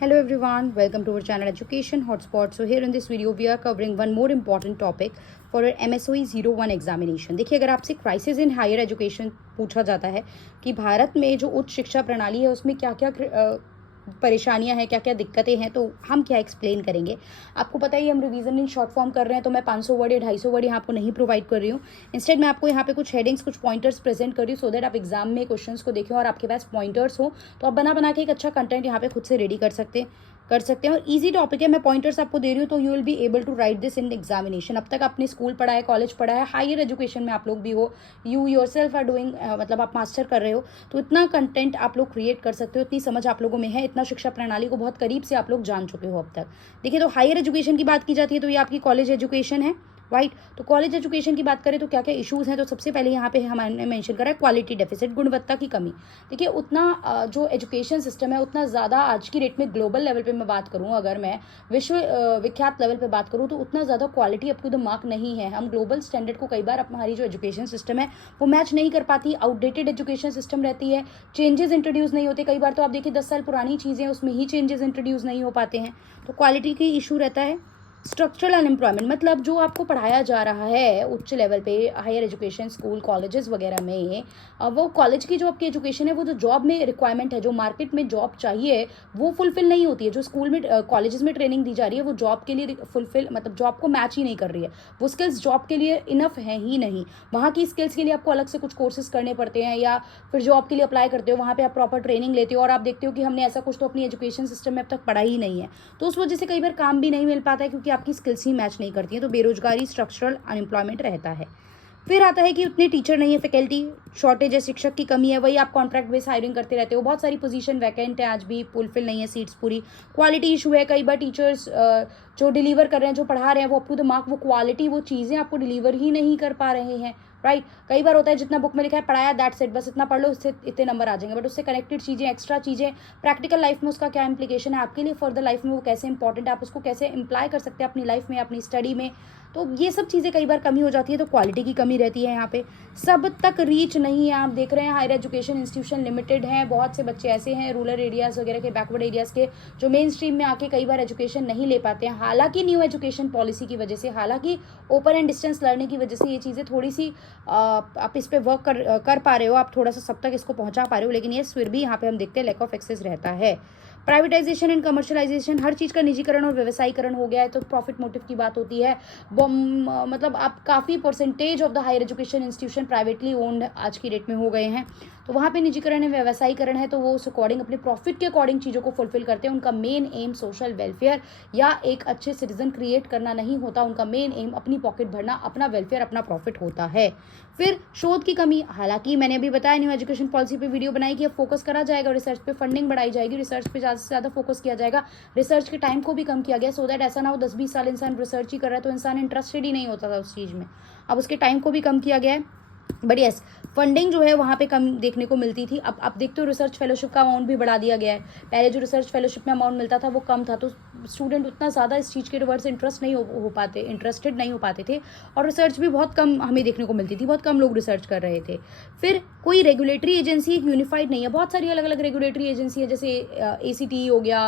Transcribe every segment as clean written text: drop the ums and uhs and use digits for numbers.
Hello everyone, welcome to our channel Education Hotspot. So here in this video we are covering one more important topic for our MSOE 01 examination. देखिए, अगर आपसे crisis in higher education पूछा जाता है कि भारत में जो उच्च शिक्षा प्रणाली है उसमें क्या क्या परेशानियां हैं, क्या क्या दिक्कतें हैं, तो हम क्या एक्सप्लेन करेंगे। आपको पता ही हम रिवीजन इन शॉर्ट फॉर्म कर रहे हैं, तो मैं 500 वर्ड या 250 वर्ड यहाँ आपको नहीं प्रोवाइड कर रही हूँ। इंस्टेड मैं आपको यहाँ पे कुछ हेडिंग्स, कुछ पॉइंटर्स प्रेजेंट कर रही हूँ, सो दैट आप एग्जाम में क्वेश्चंस को देखें और आपके पास पॉइंटर्स हो तो आप बना बना के एक अच्छा कंटेंट यहाँ पे खुद से रेडी कर सकते हैं। और इजी टॉपिक है, मैं पॉइंटर्स आपको दे रही हूँ, तो you will be able to write this in examination. अब तक आपने स्कूल पढ़ा है, कॉलेज पढ़ा है, हायर एजुकेशन में आप लोग भी हो, यू योरसेल्फ आर डूइंग, मतलब आप मास्टर कर रहे हो, तो इतना कंटेंट आप लोग क्रिएट कर सकते हो, इतनी समझ आप लोगों में है, इतना शिक्षा प्रणाली को बहुत करीब से आप लोग जान चुके हो अब तक। देखिए, तो हायर एजुकेशन की बात की जाती है तो ये आपकी कॉलेज एजुकेशन है, राइट। तो कॉलेज एजुकेशन की बात करें तो क्या क्या इश्यूज़ हैं, तो सबसे पहले यहाँ पे हमारे मेंशन करा है क्वालिटी डेफिसिट, गुणवत्ता की कमी। देखिए, उतना जो एजुकेशन सिस्टम है उतना ज़्यादा आज की डेट में ग्लोबल लेवल पे मैं बात करूँ, अगर मैं विश्व विख्यात लेवल पे बात करूँ, तो उतना ज़्यादा quality up to the mark नहीं है। हम ग्लोबल स्टैंडर्ड को कई बार हमारी जो एजुकेशन सिस्टम है वो मैच नहीं कर पाती, आउटडेटेड एजुकेशन सिस्टम रहती है, चेंजेस इंट्रोड्यूस नहीं होते। कई बार तो आप देखिए 10 साल पुरानी चीज़ें उसमें ही चेंजेस इंट्रोड्यूस नहीं हो पाते हैं, तो क्वालिटी की इशू रहता है। स्ट्रक्चरल अनएम्प्लॉयमेंट, मतलब जो आपको पढ़ाया जा रहा है उच्च लेवल पे हायर एजुकेशन, स्कूल, कॉलेजेस वगैरह में, वो कॉलेज की जो आपकी एजुकेशन है, वो जो जॉब में रिक्वायरमेंट है, जो मार्केट में जॉब चाहिए, वो फुलफिल नहीं होती है। जो स्कूल में, कॉलेजेस में ट्रेनिंग दी जा रही है, वो जॉब के लिए फुलफिल, मतलब जॉब को मैच ही नहीं कर रही है। वो स्किल्स जॉब के लिए इनफ है ही नहीं। वहाँ की स्किल्स के लिए आपको अलग से कुछ कोर्सेज करने पड़ते हैं, या फिर जॉब के लिए अप्लाई करते हो, वहाँ पे आप प्रॉपर ट्रेनिंग लेते हो और आप देखते हो कि हमने ऐसा कुछ तो अपनी एजुकेशन सिस्टम में अब तक पढ़ा ही नहीं है, तो उस वजह से कई बार काम भी नहीं मिल पाता है, क्योंकि आपकी स्किल्स ही मैच नहीं करती है। तो बेरोजगारी, स्ट्रक्चरल अनएम्प्लॉयमेंट रहता है। फिर आता है कि उतने टीचर नहीं है, फैकल्टी शॉर्टेज है, शिक्षक की कमी है, वही आप कॉन्ट्रैक्ट बेस हायरिंग करते रहते हो, बहुत सारी पोजीशन वैकेंट है, आज भी फुलफिल नहीं है सीट्स पूरी। क्वालिटी इशू है, कई बार टीचर्स जो डिलीवर कर रहे हैं, जो पढ़ा रहे हैं, वो अप टू द मार्क, वो क्वालिटी, वो चीज़ें आपको डिलीवर ही नहीं कर पा रहे हैं, राइट। कई बार होता है जितना बुक में लिखा है पढ़ाया, दैट्स इट, बस इतना पढ़ लो, उससे इतने नंबर आ जाएंगे, बट उससे कनेक्टेड चीज़ें, एक्स्ट्रा चीज़ें, प्रैक्टिकल लाइफ में उसका क्या इंप्लीकेशन है आपके लिए, फर्दर लाइफ में वो कैसे इंपॉर्टेंट है, आप उसको कैसे इम्प्लाई कर सकते हैं अपनी लाइफ में, अपनी स्टडी में, तो ये सब चीज़ें कई बार कमी हो जाती है। तो क्वालिटी की कमी रहती है यहाँ पे। सब तक रीच नहीं है, आप देख रहे हैं हायर एजुकेशन इंस्टीट्यूशन लिमिटेड हैं, बहुत से बच्चे ऐसे हैं रूरल एरियाज़ वगैरह के, बैकवर्ड एरियाज़ के, जो मेन स्ट्रीम में आके कई बार एजुकेशन नहीं ले पाते हैं। हालांकि न्यू एजुकेशन पॉलिसी की वजह से, हालांकि ओपन एंड डिस्टेंस लर्निंग की वजह से ये चीज़ें थोड़ी सी आप इस पर वर्क कर पा रहे हो, आप थोड़ा सा सब तक इसको पहुंचा पा रहे हो, लेकिन ये फिर भी यहाँ पे हम देखते हैं लैक ऑफ एक्सेस रहता है। प्राइवेटाइजेशन एंड कमर्शलाइजेशन, हर चीज़ का निजीकरण और व्यवसायीकरण हो गया है, तो प्रॉफिट मोटिव की बात होती है। मतलब आप काफ़ी percentage of the higher education institution privately owned आज की डेट में हो गए हैं, तो वहाँ पे निजीकरण है, व्यवसायीकरण है, तो वो उस अकॉर्डिंग अपने प्रॉफिट के अकॉर्डिंग चीज़ों को फुलफिल करते हैं। उनका मेन एम सोशल वेलफेयर या एक अच्छे सिटीजन क्रिएट करना नहीं होता, उनका मेन एम अपनी पॉकेट भरना, अपना वेलफेयर, अपना प्रॉफिट होता है। फिर शोध की कमी, हालांकि मैंने अभी बताया न्यू एजुकेशन पॉलिसी पे वीडियो बनाई कि अब फोकस करा जाएगा, रिसर्च पे फंडिंग बढ़ाई जाएगी, रिसर्च पे ज़्यादा से ज़्यादा फोकस किया जाएगा, रिसर्च के टाइम को भी कम किया गया, सो दैट ऐसा ना हो 10-20 साल इंसान रिसर्च ही कर रहा है तो इंसान इंटरेस्टेड ही नहीं होता था उस चीज़ में, अब उसके टाइम को भी कम किया गया है। बट यस, फंडिंग जो है वहाँ पे कम देखने को मिलती थी। अब आप देखते हो रिसर्च फेलोशिप का अमाउंट भी बढ़ा दिया गया है। पहले जो रिसर्च फेलोशिप में अमाउंट मिलता था वो कम था, तो स्टूडेंट उतना ज़्यादा इस चीज़ के टुवर्ड्स इंटरेस्टेड नहीं हो पाते थे, और रिसर्च भी बहुत कम हमें देखने को मिलती थी, बहुत कम लोग रिसर्च कर रहे थे। फिर कोई रेगुलेटरी एजेंसी एक यूनिफाइड नहीं है, बहुत सारी अलग अलग रेगुलेटरी एजेंसी है, जैसे ACTE हो गया,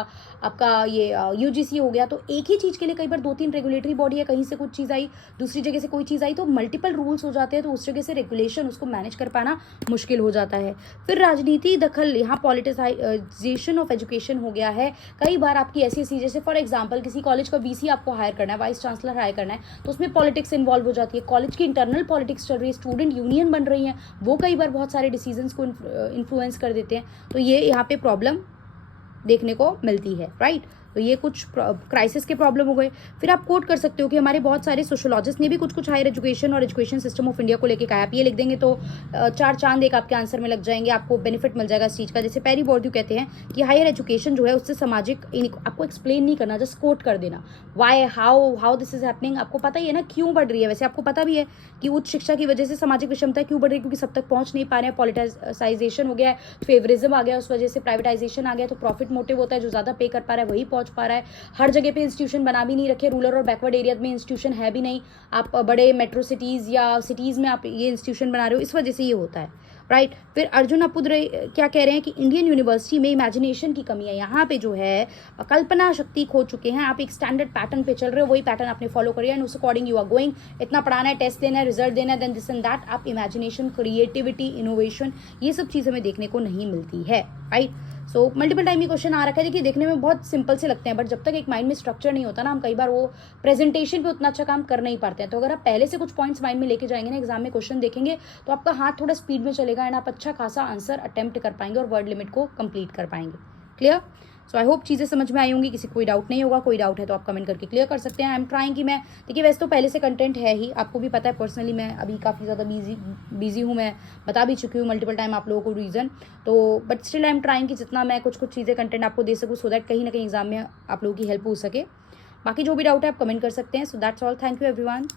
आपका ये UGC हो गया, तो एक ही चीज़ के लिए कई बार 2-3 रेगुलेटरी बॉडी है, कहीं से कुछ चीज़ आई, दूसरी जगह से कोई चीज़ आई, तो मल्टीपल रूल्स हो जाते हैं, तो उस जगह से रेगुलेशन उसको मैनेज कर पाना मुश्किल हो जाता है। फिर राजनीति दखल, यहाँ पॉलिटिसाइजेशन ऑफ एजुकेशन हो गया है। कई बार आपकी ऐसी जैसे फॉर एग्जांपल किसी कॉलेज का VC आपको हायर करना है, वाइस चांसलर हायर करना है, तो उसमें पॉलिटिक्स इन्वॉल्व हो जाती है, कॉलेज की इंटरनल पॉलिटिक्स चल रही है, स्टूडेंट यूनियन बन रही है, वो कई बार बहुत सारे डिसीजंस को इन्फ्लुएंस कर देते हैं, तो ये यहाँ पे प्रॉब्लम देखने को मिलती है, राइट। तो ये कुछ क्राइसिस के प्रॉब्लम हो गए। फिर आप कोट कर सकते हो कि हमारे बहुत सारे सोशोलॉजिस्ट ने भी कुछ हायर एजुकेशन और एजुकेशन सिस्टम ऑफ इंडिया को लेकर कहा। आप ये लिख देंगे तो 4 चांद एक आपके आंसर में लग जाएंगे, आपको बेनिफिट मिल जाएगा इस चीज़ का। जैसे पेरी बोर्ड्यू कहते हैं कि हायर एजुकेशन जो है उससे सामाजिक, आपको एक्सप्लेन नहीं करना, जस्ट कोट कर देना, why how this is happening. आपको पता ही है ना क्यों बढ़ रही है, वैसे आपको पता भी है कि उच्च शिक्षा की वजह से सामाजिक विषमता क्यों बढ़ रही है, क्योंकि सब तक पहुंच नहीं पा रहे हैं, पॉलिटिसाइजेशन हो गया है, फेवरिज्म आ गया, उस वजह से प्राइवेटाइजेशन आ गया, तो प्रॉफिट मोटिव होता है, जो ज़्यादा पे कर पा रहा है वही पहुंच पा रहा है। हर जगह पे इंस्टीट्यूशन बना भी नहीं रखे, रूरल और बैकवर्ड एरिया में इंस्टीट्यूशन है भी नहीं, आप बड़े मेट्रो सिटीज़ या सिटीज़ में आप ये इंस्टीट्यूशन बना रहे हो, इस वजह से ये होता है। राइट। फिर अर्जुन अपुद्रे क्या कह रहे हैं कि इंडियन यूनिवर्सिटी में इमेजिनेशन की कमी है, यहाँ पे जो है कल्पना शक्ति खो चुके हैं। आप एक स्टैंडर्ड पैटर्न पे चल रहे हो, वही पैटर्न आपने फॉलो करिए एंड उस अकॉर्डिंग यू आर गोइंग। इतना पढ़ाना है, टेस्ट देना है, रिजल्ट देना है, देन दिस एंड दैट। आप इमेजिनेशन, क्रिएटिविटी, इनोवेशन, ये सब चीज़ हमें देखने को नहीं मिलती है, राइट। सो मल्टीपल टाइम ये क्वेश्चन आ रखा है। देखिए देखने में बहुत सिंपल से लगते हैं, बट जब तक एक माइंड में स्ट्रक्चर नहीं होता ना, हम कई बार वो प्रेजेंटेशन पे उतना अच्छा काम कर नहीं पाते हैं। तो अगर आप पहले से कुछ पॉइंट्स माइंड में लेके जाएंगे ना, एग्जाम में क्वेश्चन देखेंगे तो आपका हाथ थोड़ा स्पीड में चलेगा एंड आप अच्छा खासा आंसर अटेम्प्ट कर पाएंगे और वर्ड लिमिट को कंप्लीट कर पाएंगे। क्लियर? सो आई होप चीज़ें समझ में आई होंगी। किसी कोई डाउट नहीं होगा, कोई डाउट है तो आप कमेंट करके क्लियर कर सकते हैं। आई एम ट्राइंग कि मैं, देखिए वैसे तो पहले से कंटेंट है ही, आपको भी पता है पर्सनली मैं अभी काफ़ी ज़्यादा बिजी हूँ, मैं बता भी चुकी हूँ मल्टीपल टाइम आप लोगों को रीज़न। तो but still I am trying कि जितना मैं कुछ चीज़ें कंटेंट आपको दे सकूँ, सो दैट कहीं ना कहीं एग्जाम में आप लोगों की हेल्प हो सके। बाकी जो भी डाउट है आप कमेंट कर सकते हैं। So that's all, thank you everyone.